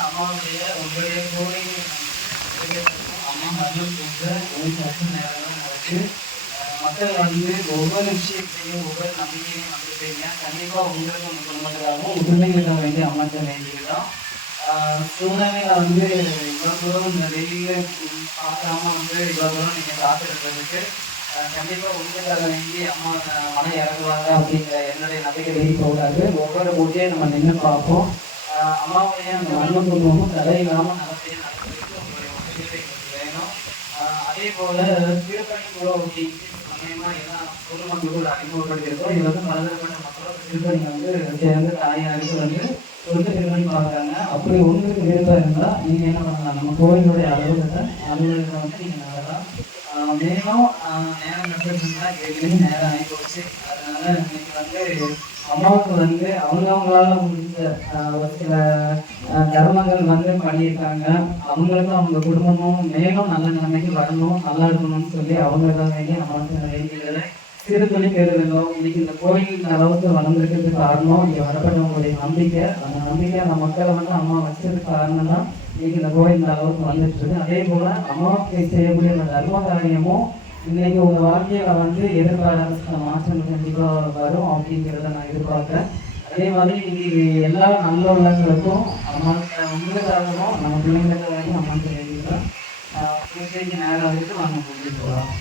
அம்மாவுடைய உங்களுடைய கோரிக்கை அம்மா மதியம் போன்ற ஒரு சட்டம் நேரம் நடக்கு மக்கள் வந்து ஒவ்வொரு விஷயத்தையும் ஒவ்வொரு நம்பிக்கையும் நம்பிக்கைங்க கண்டிப்பாக உங்களுக்கு உங்கள் குடும்பத்துக்காகவும் உரிமைகளுக்காக வேண்டி அம்மாட்ட வேண்டிக்கிறோம் ஆஹ் சூழ்நிலையில வந்து இவ்வளோ தூரம் இந்த வெயில பார்க்காம வந்து இவ்வளோ தூரம் நீங்கள் காத்திருக்கிறதுக்கு கண்டிப்பாக கண்டிப்பா உங்களுக்காக வேண்டி அம்மா ஆஹ் மனம் இறங்குவாங்க அப்படிங்கிற என்னுடைய நம்பிக்கை வெளியே ஒவ்வொரு போட்டியும் நம்ம நின்று பார்ப்போம். அம்மாவுடைய அந்த மர்ம குடும்பமும் தடை இல்லாமல் நல்லபடியாக வேணும். அதே போல திருப்பணி கூட ஒட்டி சமயமா எல்லாம் பொதுமக்களுக்கு ஒரு அறிமுகப்படுத்தியிருக்கோம் இது வந்து பலதரப்பட்ட மக்களும் திருப்பணி வந்து சேர்ந்து தாயாருக்கு வந்து சொந்த திருப்பணி பார்க்குறாங்க அப்படி உங்களுக்கு விருப்பம் இருந்தால் நீங்கள் என்ன பண்ணலாம்? நம்ம கோவிலுடைய அலுவலகத்தை அலுவலகத்தை வந்து நீங்கள் நடலாம் மேலும் நேரம் நடந்துருந்தா ஏற்கனவே நேரம் ஆகி போச்சு அதனால இன்னைக்கு வந்து அம்மாவுக்கு வந்து அவங்கவுங்களால முடிஞ்ச ஒரு சில தர்மங்கள் வந்து பண்ணியிருக்காங்க. அவங்களுக்கும் அவங்க குடும்பமும் மேலும் நல்ல நிலைமைக்கு வரணும் நல்லா இருக்கணும்னு சொல்லி அவங்களுக்காக வேண்டி வந்து வேண்டியதில்லை சிறு தொழில் பெருவெல்லாம் இன்னைக்கு இந்த கோயில் இந்த அளவுக்கு வளர்ந்துருக்கிறதுக்கு காரணம் இங்கே வரப்பட்டவங்களுடைய நம்பிக்கை. அந்த நம்பிக்கை அந்த மக்களை வந்து அம்மா வச்சதுக்கு காரணம் தான் இன்னைக்கு இந்த கோயில் இந்த அளவுக்கு வந்துட்டு இருக்கு அதே போல அம்மாவுக்கு செய்யக்கூடிய அந்த தர்ம காரியமும் இன்னைக்கு உங்க வாழ்க்கையில வந்து எதிர்பாராத மாற்றங்கள் கண்டிப்பா வரும் அப்படிங்கிறத நான் எதிர்பார்க்கிறேன். அதே மாதிரி இன்னைக்கு எல்லா நல்ல உள்ளங்களுக்கும் அம்மா உங்களுக்காகவும் நம்ம பிள்ளைங்களுக்காகவும் அம்மா தெரிவிக்கிறேன் பூஜைக்கு நேரம் வந்துட்டு வாங்க முடிஞ்சு போகலாம்.